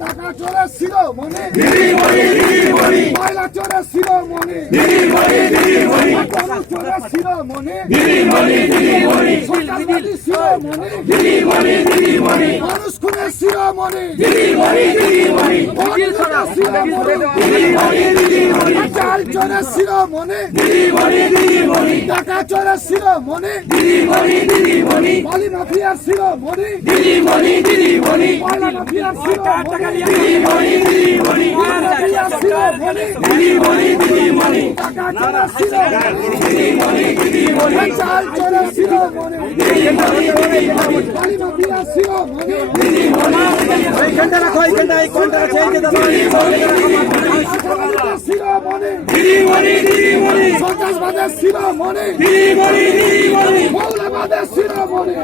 টাকা চোরের ছিল মনে, ময়লা চোরের ছিল মনে, চোরের ছিল মনে, সন্ত্রাসবাদী ছিল মনে, মানুষ খুনের ছিল মনে, চাল চোরের ছিল মনে, টাকা চোরের ছিল মনে, বালি মাফিয়ার ছিল মনে, ময়লা মাফিয়ার ছিল টাকা চোরের ছিল চাল চোরের ছিল মনে, বালি মাফিয়ার ছিল মনে, ছিল মনে, সন্ত্রাসবাদের ছিল মনে, মৌলবাদের ছিল মনে,